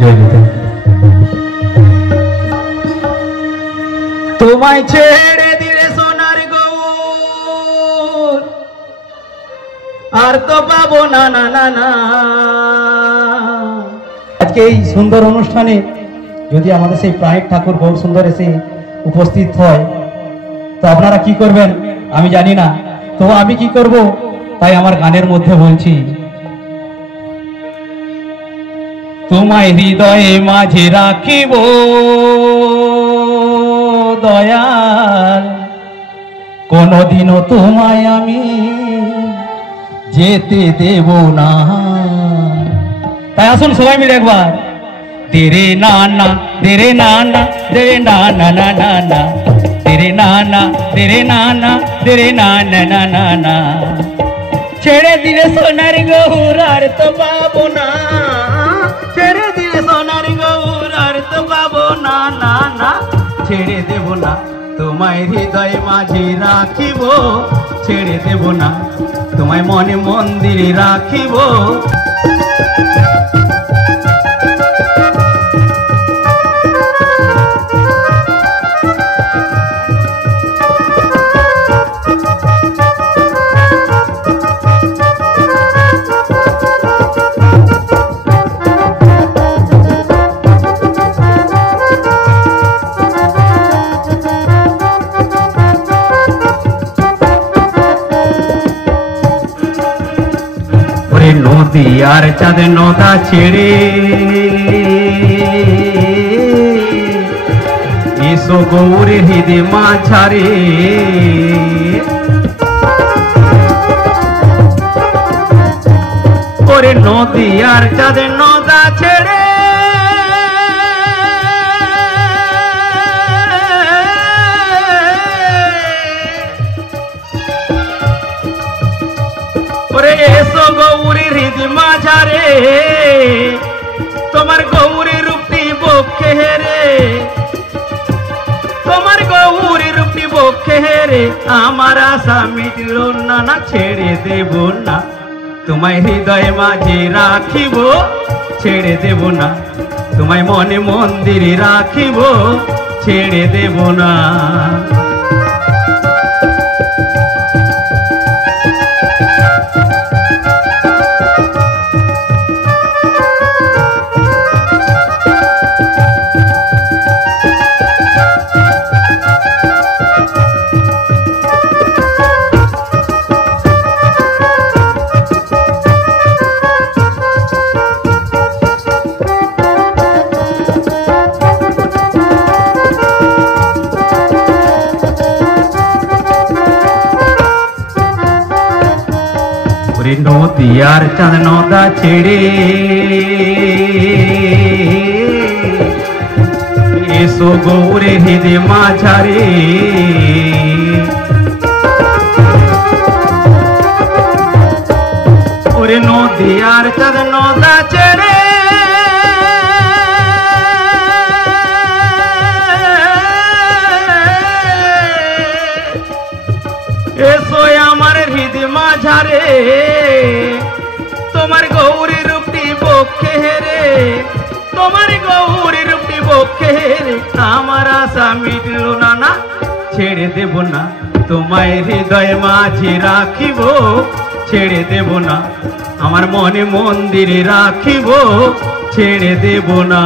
জয় নিতাই। তোমায় ছেড়ে দিলে সোনার গৌর আর তো পাবো না না না না। আজকে এই সুন্দর অনুষ্ঠানে যদি আমাদের সেই প্রাণের ঠাকুর গৌর সুন্দর এসে উপস্থিত হয় তো আপনারা কি করবেন আমি জানি না, তো আমি কি করব তাই আমার গানের মধ্যে বলছি। তোমায় হৃদয়ে মাঝে রাখিব দয়াল, কোনদিনও তোমায় আমি যেতে দেব না। তাই আসুন সবাই মিলে একবার তেরে না না তেরে না না তেরে না না না না না তেরে না না তেরে না না তেরে না না না না না। ছেড়ে দিলে সোনার গৌর আর তো পাবো না, ছেড়ে দিলে সোনার গৌর আর তো পাবো না না না। ছেড়ে দেব না তোমায় হৃদয় মাঝে রাখিব, ছেড়ে দেব না তোমায় মনে মন্দিরে রাখিব। নদী আর চাঁদ নদা ছেড়ে এসো গৌর হৃদয় মাঝারে। ওরে নদী আর চাঁদ নদা ছেড়ে এসো গৌরী হৃদয় মাঝারে, তোমার গৌরী রূপটি বক্ষে হেরে, তোমার গৌরী রূপটি বক্ষে হেরে আমার আশা মিটল না না। ছেড়ে দেব না তোমায় হৃদয় মাঝে রাখিব, ছেড়ে দেব না তোমায় মনে মন্দিরে রাখিব, ছেড়ে দেব না। নদী আর চাঁদ নদা ছেড়ে এসো গৌরে হৃদয় মাঝারে। ওরে নদী আর চাঁদ নদা ছেড়ে এসো আমার হৃদয় মাঝারে, তোমার গৌরী রূপটি বক্ষে হেরে, তোমার গৌরী রূপটি বক্ষে হেরে আমার আশা মিটল না না। ছেড়ে দেব না তোমায় হৃদয় মাঝে রাখিব, ছেড়ে দেব না আমার মনে মন্দিরে রাখিব, ছেড়ে দেব না।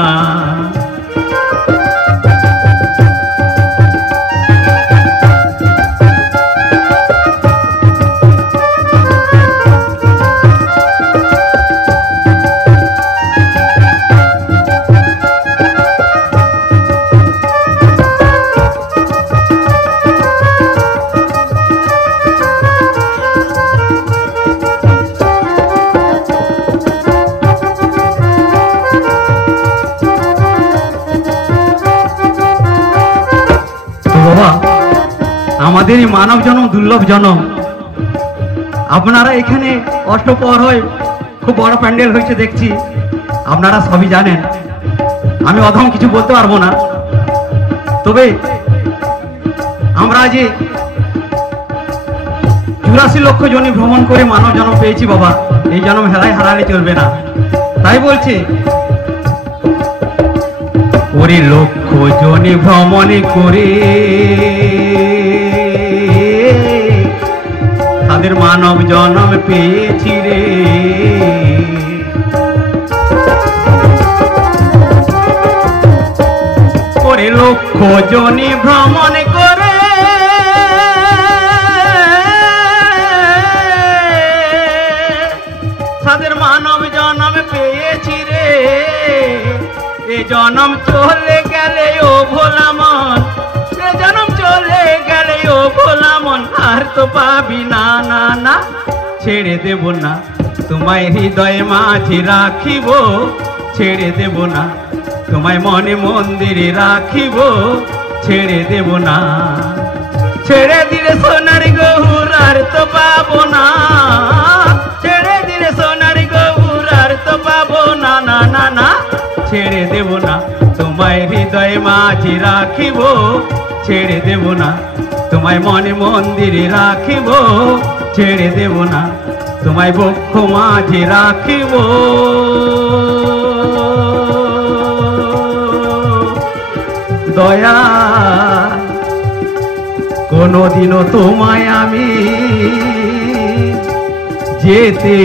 আমাদের এই মানব জন্ম দুর্লভ জন্ম, আপনারা এখানে অষ্টপ্রহর হয় খুব বড় প্যান্ডেল হয়েছে দেখছি, আপনারা সবই জানেন, আমি অধম কিছু বলতে পারবো না। তবে আমরা যে 84 লক্ষ জনি ভ্রমণ করে মানব জন্ম পেয়েছি বাবা, এই জন্ম হেলায় হারালে চলবে না। তাই বলছি ওরে লক্ষ জনে ভ্রমণ করে তাদের মানব জন্ম পেয়েছি রে। ওরে লক্ষ জনে ভ্রমণ করে তাদের মানব জন্ম পেয়েছি রে। এ জন্ম চলে গেলে ও ভোলা মন, এ জন্ম চলে গেলে ও ভোলা মন, আর তো পাবি না না না। ছেড়ে দেব না তোমায় হৃদয়ে মাঝে রাখিব, ছেড়ে দেব না তোমায় মনে মন্দিরে রাখিব, ছেড়ে দেব না। ছেড়ে দিলে সোনার গৌর আর তো পাবো না, ছেড়ে দিলে সোনার গৌর আর তো পাবো না না না না। ছেড়ে দেব না তোমায় হৃদয়ে মাঝে রাখিব, ছেড়ে দেব না তোমায় মনে মন্দিরে রাখিব, ছেড়ে দেব না তোমায় বক্ষ মাঝে রাখিব। দয়া কোনদিনও তোমায় আমি যেতে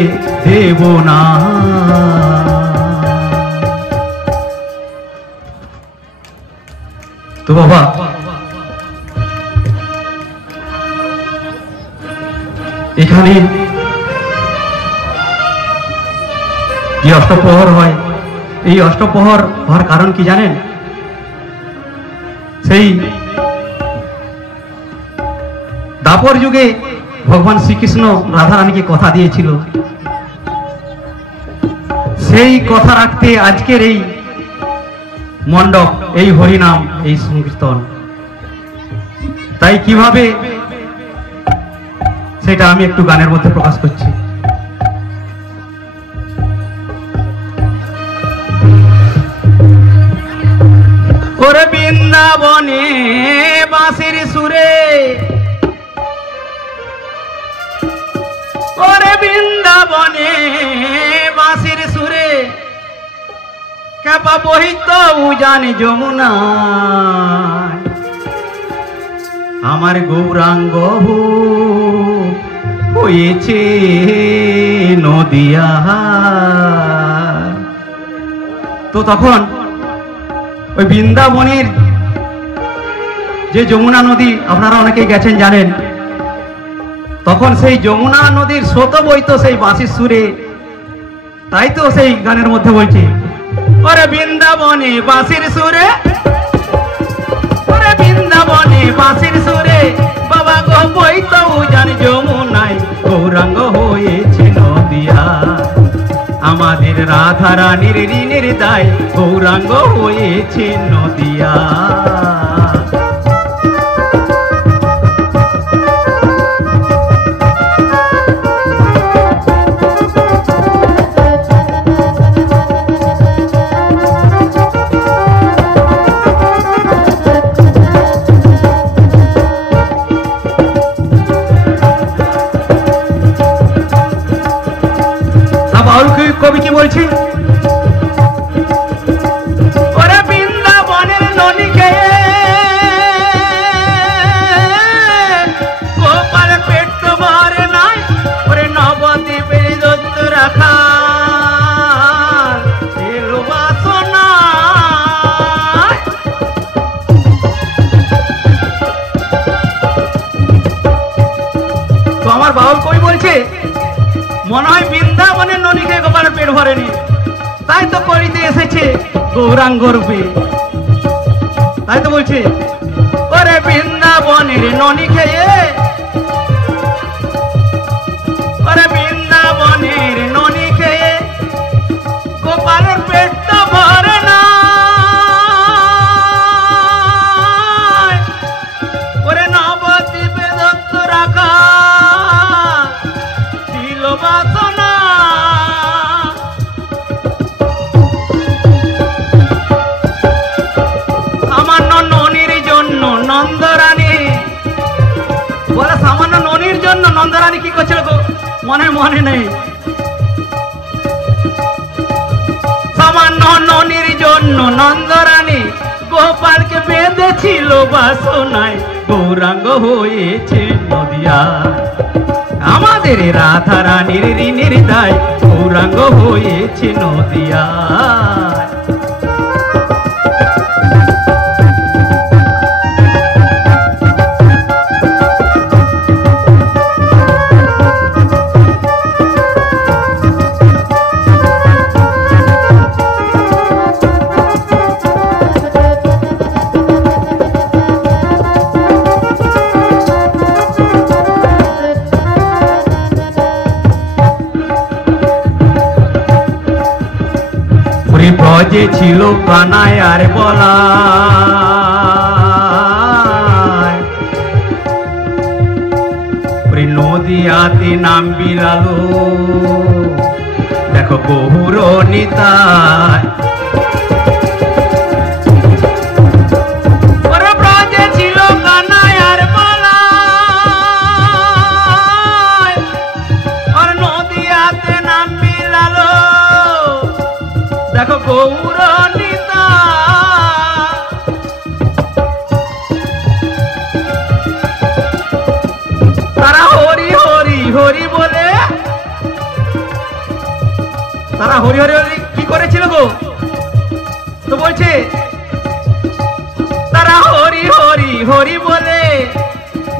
দেব না। তো বাবা এখানে যে অষ্টপ্রহর হয়, এই অষ্টপ্রহর হওয়ার কারণ কি জানেন? সেই দাপর যুগে ভগবান শ্রীকৃষ্ণ রাধারানীকে কথা দিয়েছিল, সেই কথা রাখতে আজকের এই মণ্ডপ, এই হরিনাম, এই সংকীর্তন। তাই কিভাবে সেটা আমি একটু গানের মধ্যে প্রকাশ করছি। ওরে বৃন্দাবনে বাঁশির সুরে, ওরে বৃন্দাবনে বাঁশির সুরে, কেপা বহিত উজান যমুনা, আমার গৌরাঙ্গ হয়েছে নদিয়া। তো তখন ওই বৃন্দাবনের যে যমুনা নদী, আপনারা অনেকেই গেছেন জানেন, তখন সেই যমুনা নদীর স্রোত বইতো সেই বাঁশির সুরে। তাই তো সেই গানের মধ্যে বলছে, ওরে বৃন্দাবনে বাঁশির সুরে, ওরে বৃন্দাবনে বাঁশির সুরে, বাবা গো বইতো উজান যমুনায়, গৌরাঙ্গ হয়েছে নদিয়া। আমাদের রাধা রানীর ঋণের দায়, গৌরাঙ্গ হয়েছে নদিয়া। কবি কি বলছি, ওরে বৃন্দাবনের ননী খেয়ে গোপাল পেট তো ভরে নাই, ওরে নবদ্বীপের দত্ত রাখা এলো বাসনা। তো আমার বাউল কবি বলছে, মনে হয় বৃন্দাবনের ননী খেয়ে গোপালের পেট ভরেনি, তাই তো করিতে এসেছে গৌরাঙ্গ রূপে। তাই তো বলছে, ওরে বৃন্দাবনের ননী খেয়ে, ওরে বৃন্দাবনের ননী খেয়ে গোপালের পেট তো ভরে না, ওরে নবদ্বীপে দত্ত রাখা বাসনা। সামান্য ননির জন্য নন্দরানী, বলে সামান্য ননির জন্য নন্দরানী কি করছিল গো, মনে নেই। সামান্য ননির জন্য নন্দরানী গোপালকে বেঁধেছিল বাসনায় গৌরাঙ্গ হয়েছে নদিয়া আমাদের রাধা রানীর ঋণের দায় গৌরাঙ্গ হয়েছে নদিয়া ব্রজে ছিল কানাই আর বলাই নদিয়াতে নাম বিলালো দেখো বহুর নিতাই ব্রজে ছিল কানাই আর বলাই আর নদিয়াতে নাম বিলালো দেখো গৌর নিতা তারা হরি হরি হরি বলে তারা হরি হরি হরি কি করেছিল গো তো বলছে তারা হরি হরি হরি বলে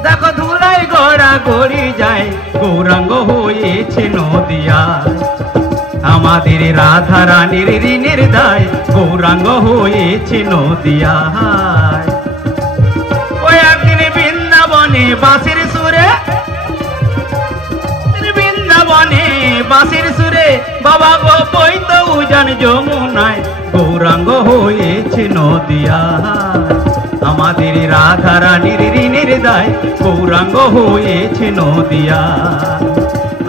দেখো ধুলাই গড়া গড়ি যায় গৌরাঙ্গ হয়েছে নদিয়া আমাদের রাধা রানীর ঋণের দায় গৌরাঙ্গ হয়েছে নদিয়া ওই একদিন বৃন্দাবনে বাঁশির সুরে বৃন্দাবনে বাঁশির সুরে বাবা গো বইত উজান যমুনায় গৌরাঙ্গ হয়েছে নদিয়া আমাদের রাধা রানীর ঋণের দায় গৌরাঙ্গ হয়েছে নদিয়া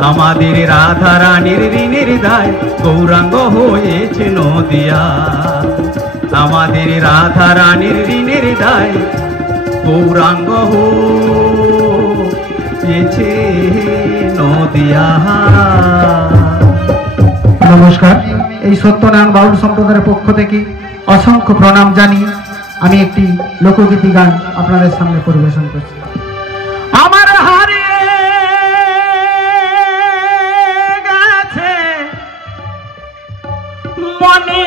আমাদের রাধা রানীর ঋণের দায় গৌরাঙ্গ হয়েছে নদিয়া আমাদের রাধা রানীর ঋণের দায় গৌরাঙ্গ হয়েছে নদিয়া। নমস্কার, এই সত্যনারায়ণ বাউল সম্প্রদায়ের পক্ষ থেকে অসংখ্য প্রণাম জানিয়ে আমি একটি লোকগীতি গান আপনাদের সামনে পরিবেশন করছি। আমার হারিয়ে গেছে মনের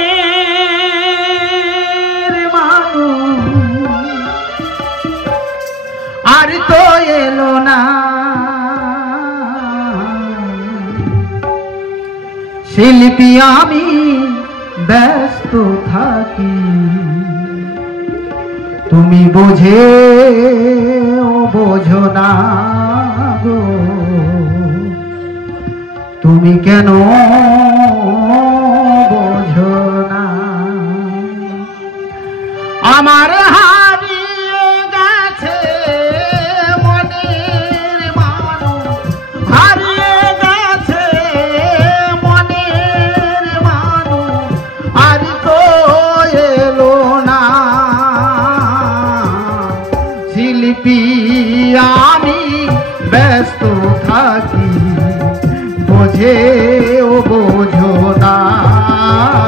মানুষ আর তো এলো না, শিল্পী আমি ব্যস্ত থাকি, তুমি বোঝে ও বোঝো না গো, তুমি কেন বোঝো না। আমার হারিয়ে গেছে মনের মানুষ, হারিয়ে গেছে মনের মানুষ আর তো এলো না, শিল্পী আমি ব্যস্ত থাকি, বোঝে ও বোঝো না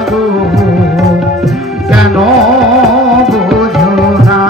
গো, কেন বোঝো না।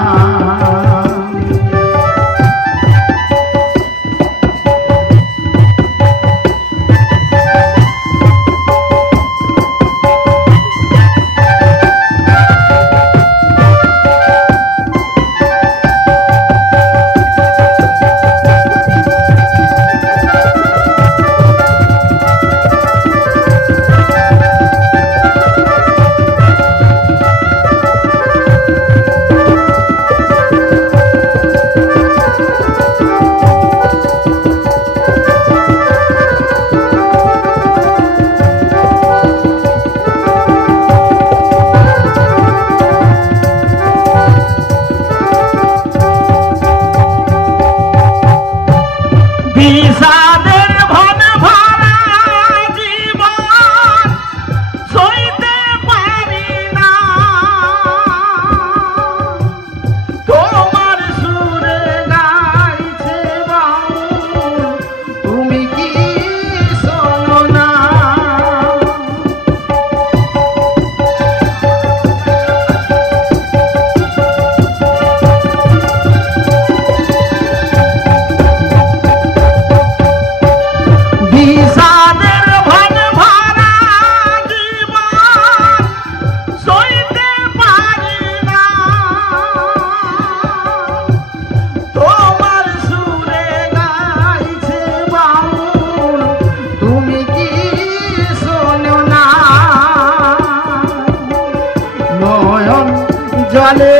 জলে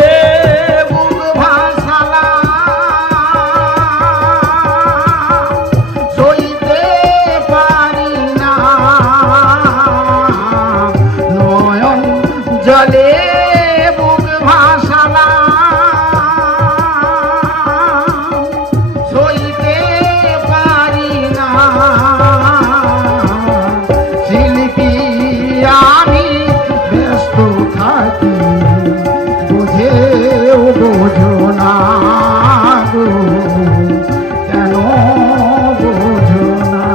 বুক ভাসালা সইতে পারি না নয়ন জলে বুক ভাসালা সইতে পারি না শিল্পী আমি ব্যস্ত থাকি বুঝেও বোঝো না গো কেন বোঝো না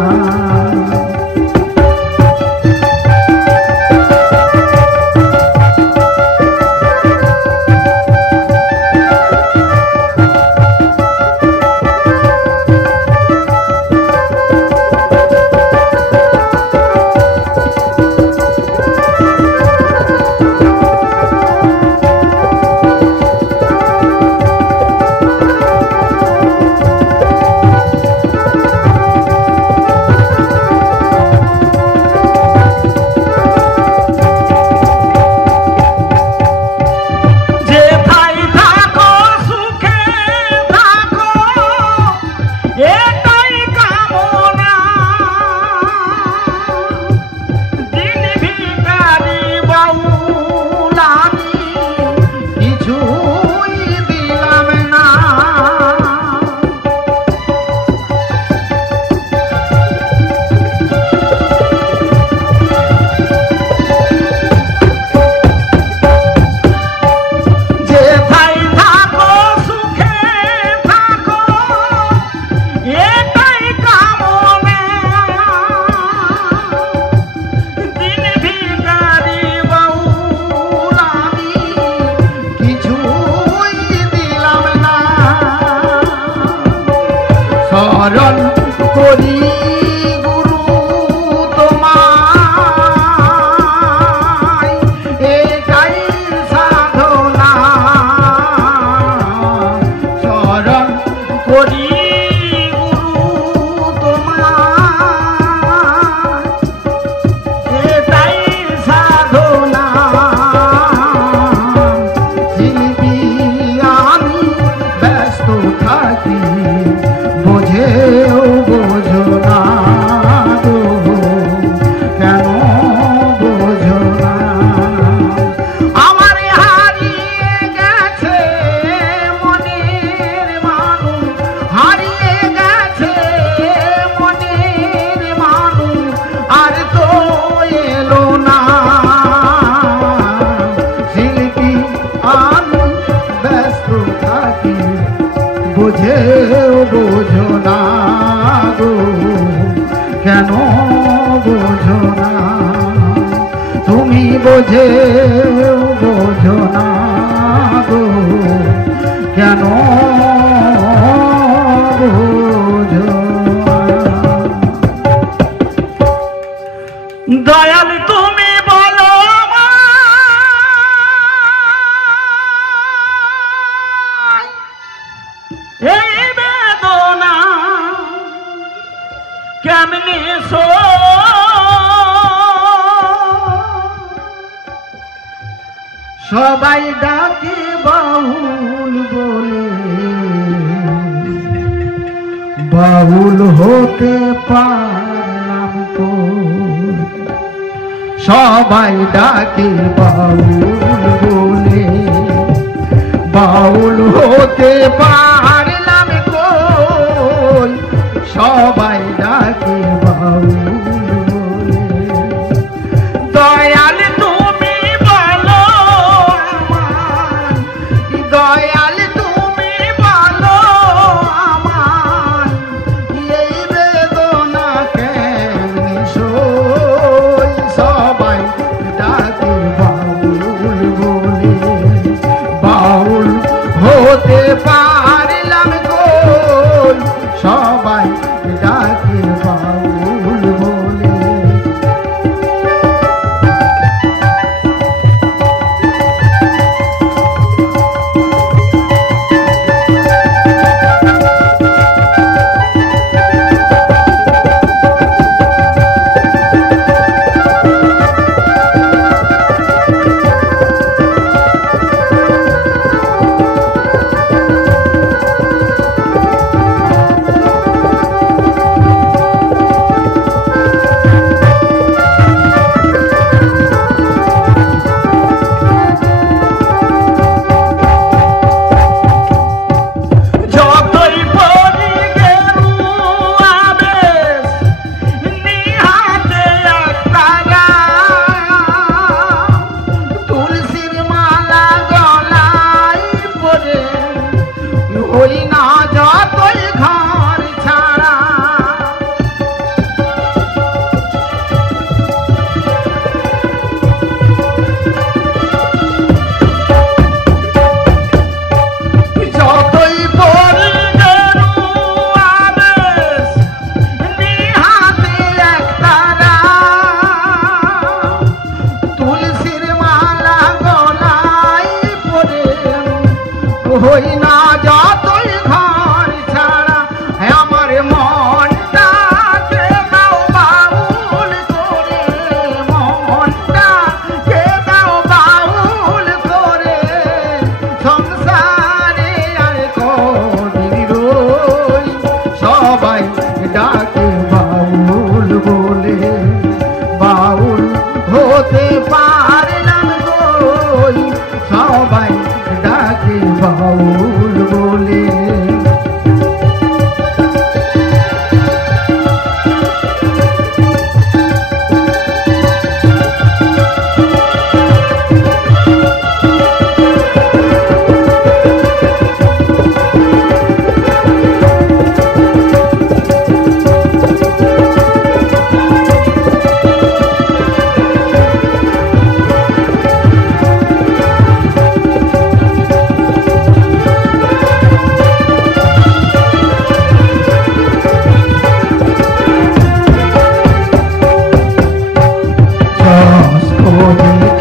শরণ করি গুরু তোমায় এটাই সাধনা শরণ করি গুরু তোমায় এটাই সাধনা শিল্পী আমি ব্যস্ত থাকি বোঝেও বোঝো না গো কেন বোঝো না আমার হারিয়ে গেছে মনের মানুষ হারিয়ে গেছে মনের মানুষ আর তো এলো না শিল্পী আমি ব্যস্ত থাকি বুঝেও বোঝো না গো কেন বোঝো না তুমি বোঝেও বোঝো না গো কেন বোঝো না দয়াল তুমি বলো এই বেদনা কেমনে সবাই ডাকে বাউল বলে বাউল হতে পারলাম তো সবাই ডাকে বাউল বলে বাউল হতে পারলাম কই সবাই ডাকে বাউল বলে দয়াল তুমি বলো আমার দয়াল তুমি বলো আমার এই বেদনা কেমনে সই সবাই ডাকে বাউল বলে বাউল হতে পারলাম কই সবাই ডাকে বাউল বলে হই না যতই ঘর ছাড়া আমার মনটাকে দাও বাউল করে, মনটাকে দাও বাউল করে, সংসারে আর কদিন রই সবাই ডাকে বাউল বলে, বাউল হতে পারলাম কই সবাই ডাকে বাউল বলে।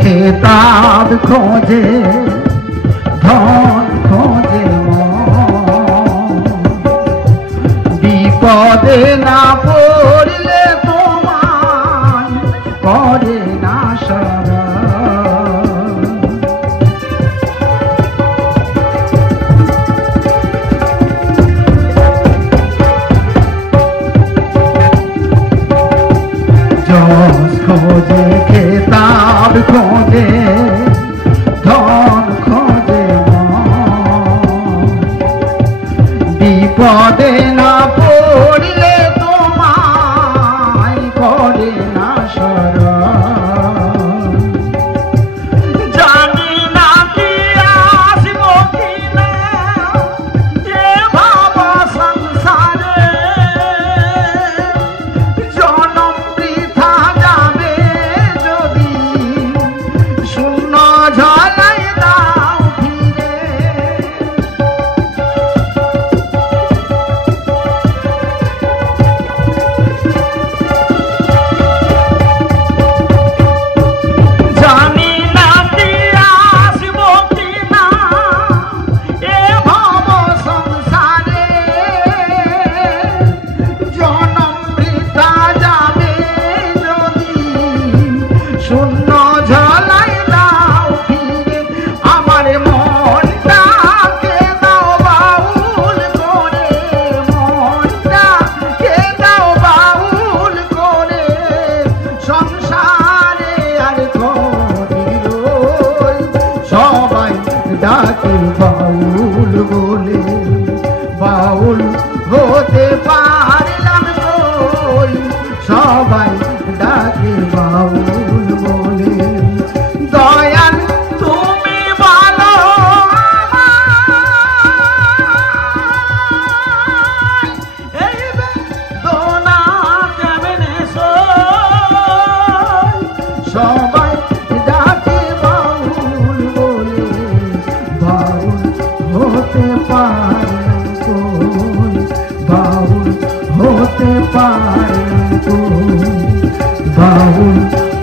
খেতাব খোঁজে ধন খোঁজে বিপদে না পড়লে তোমার করে না সারা। যশ খোঁজে খেতাব খোঁজে ধন খোঁজে বিপদে না পড়লে তোমায় করে না সারা। জানি না কি আসব কিনা এ ভাব সংসারে, জনম বৃথা যাবে যদি শূন্য ঝলাই দাও ফিরে। জানি না কি আসব কিনা এ ভব সংসারে, জনম বৃথা যাবে যদি শূন্য ঝলাই দাও ফিরে। আমার মনটাকে দাও বাউল করে, মনটাকে দাও বাউল করে, সংসারে আর কদিন রই সবাই ডাকে বাউল বলে, বাউল হতে পারলাম কই সবাই ডাকে বাউল বলে। দয়াল তুমি বলো আমায় এই বেদনা কেমনে সই, সবাই ডাকে বাউল বলে, বাউল হতে পারলাম কই, বাউল হতে পারলাম কই, বাউল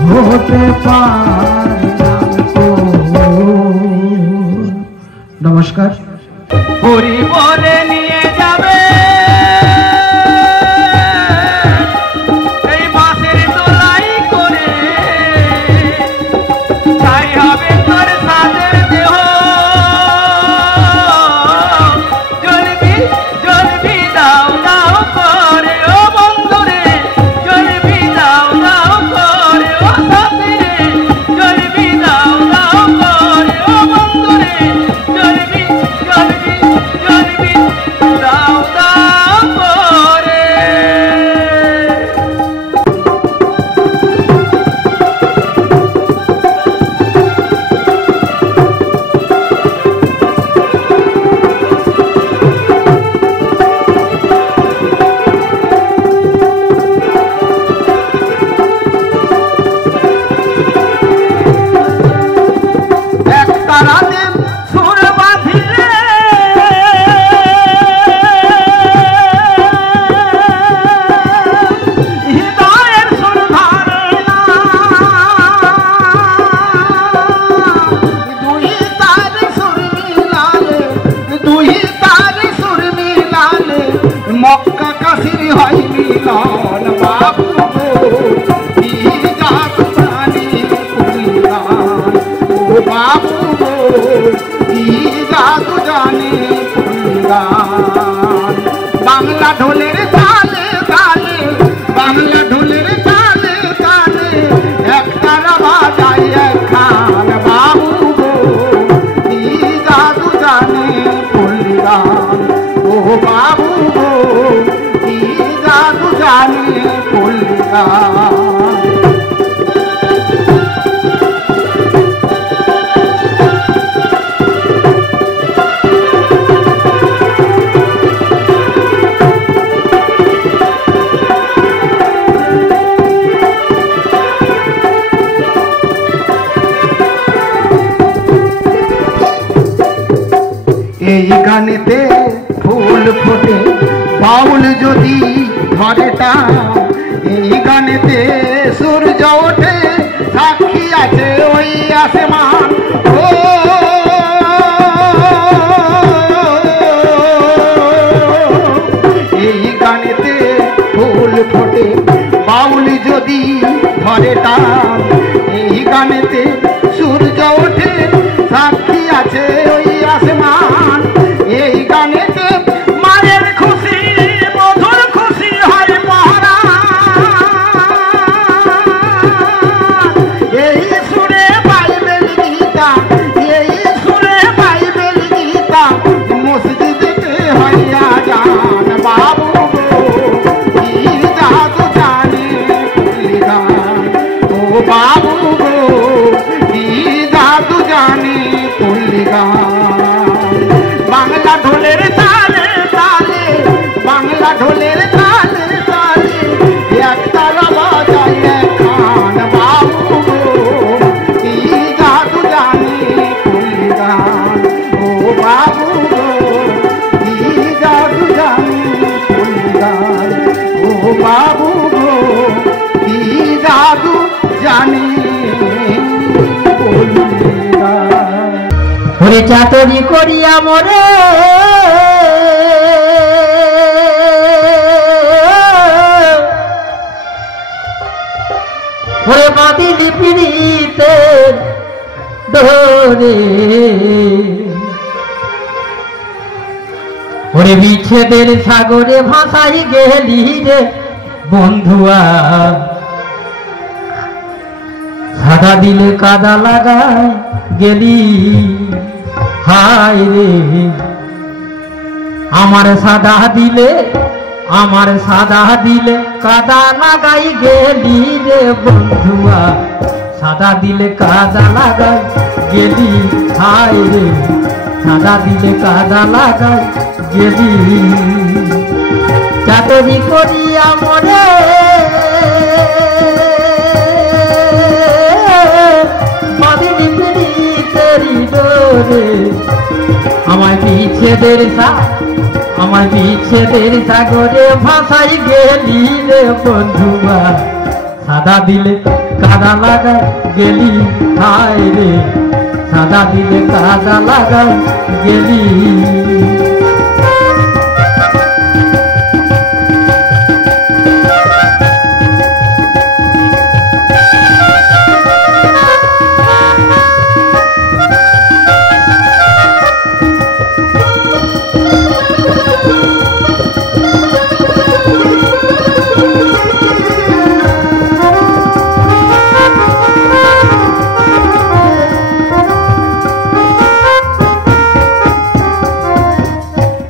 হতে পারলাম কই। নমস্কার। পরিবারে নিয়ে যাবে এই বাঁশের দোলাই করে, তাই হবে তোর সাদের দেহ জ্বলবি জ্বলবি দাও দাও করে ও বন্ধুরে, জ্বলবি দাও দাও করে ও সাথী রে, জ্বলবি দাও দাও করে ও বন্ধুরে, জ্বলবি জ্বলবি জ্বলবি বাংলা ঢোলের তালে তালে বাংলা ঢোলের তালে তালে একতারা বাজাই একখান বাবু গো কি জাদু জানে পল্লী গান ও বাবু গো কি জাদু জানে পল্লী গান এই গানেতে ফুল ফোটে বাউল যদি ধরে টান এই গানেতে সূর্য ওঠে সাক্ষী আছে ওই আসমান ও এই গানেতে ফুল ফোটে বাউল যদি ধরে টান এই গানেতে সূর্য ওঠে সাক্ষী আছে ওই আসমান এই গানেতে মায়ের খুশি মধুর খুশি হয় মহারা এই সুরে বাইবেল গীতা এই সুরে বাইবেল গীতা মসজিদেতে হইয়া যান বাবু গো কি জাদু জানে পল্লী গান ও বাবু গো কি জাদু জানে পল্লী গান বাংলা ঢোলের তালে তালে বাংলা ঢোলের তালে তালে একতারা বাজাই একখান বাবু গো কি জাদু জানে পল্লী গান ও বাবু গো কি জাদু জানে পল্লী গান ও বাবু গো কি জাদু জানে পল্লী গান ওরে চাতরি করিয়া মরে ওরে বাঁধিলি পিড়িতে ধরে ওরে বিচ্ছেদের সাগরে ভাসাই গেলি রে বন্ধুয়া সাদা দিলে কাদা লাগায় গেলি হায় রে আমার সাদা দিলে কাদা লাগাই গেলি রে বন্ধুয়া সাদা দিলে কাদা লাগাই গেলি হায় রে সাদা দিলে কাদা লাগাই গেলি চাতরি করিয়া মরে বাঁধিলি পিড়িতেরি ডোরে আমায় বিচ্ছেদের সাগরে ভাসাই গেলি রে বন্ধুয়া সাদা দিলে কাদা লাগাই গেলি হায় রে সাদা দিলে কাদা লাগাই গেলি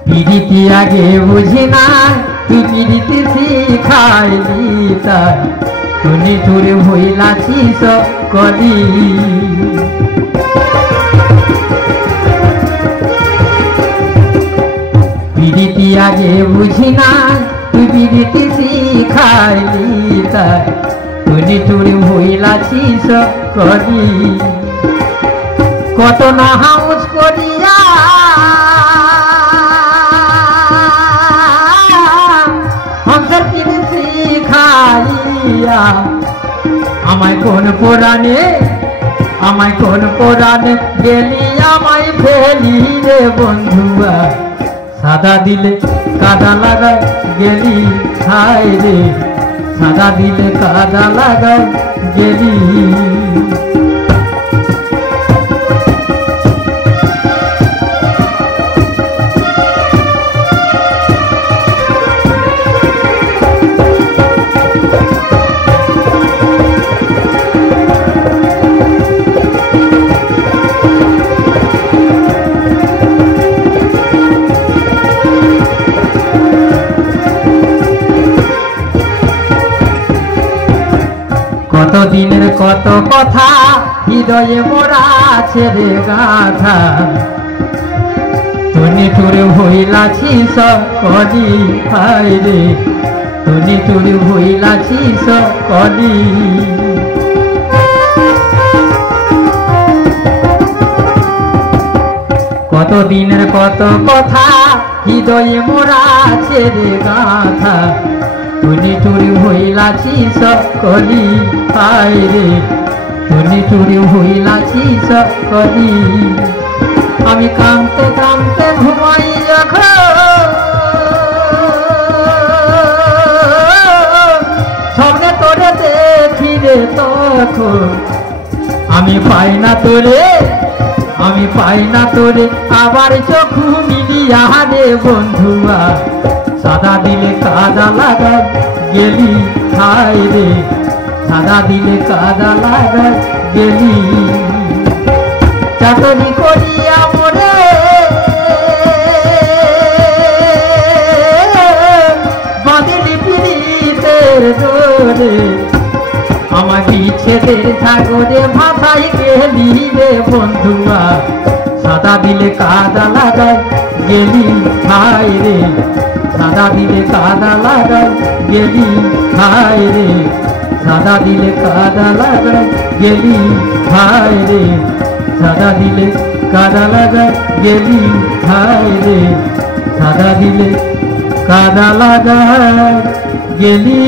পিড়িতি আগে বুঝি না তুই পিড়িতি শিখাইলি তাই তুই তোরে হইলাছিস কলি পিড়িতি আগে বুঝি না তুই পিড়িতি শিখাইলি তাই তুই তোরে হইলাছিস কলি কত না হাউস করিয়া হংসের পিড়ি শিখাইয়া আমায় কোন পুরাণে গেলি আমায় ফেলি রে বন্ধুয়া সাদা দিলে কাদা লাগাই গেলি হায় রে সাদা দিলে কাদা লাগাই গেলি দিনের কত কথা হৃদয়ে মোরা ছেড়ে গাথা তুমি তোর হইলাছি সকলি হায় রে তুমি তোর হইলাছি সকলি কত দিনের কত কথা হৃদয়ে মোরা ছেড়ে গাথা তুমি তোর হইলাছি সকলি হায় রে তুমি তোর হইলাছি সকলি আমি কাঁদতে কাঁদতে ঘুমাই যখন স্বপ্নে তোরে দেখি রে তখন আমি পাই না তোরে আমি পাই না তোরে আবার চোখু মিলিয়া রে বন্ধুয়া সাদা দিলে কাদা লাগাই গেলি হায় রে সাদা দিলে কাদা লাগাই গেলি চাতনি করিয়া মোরে বাঁধিলি পিড়িতের জোরে আমার বিচ্ছেদের সাগরে ভাসাই গেলি রে বন্ধুয়া সাদা দিলে কাদা লাগাই গেলি হায় রে সাদা দিলে কাদা লাগাই গেলি হায় রে সাদা দিলে কাদা লাগাই গেলি হায় রে সাদা দিলে কাদা লাগাই গেলি হায় রে সাদা দিলে কাদা লাগাই গেলি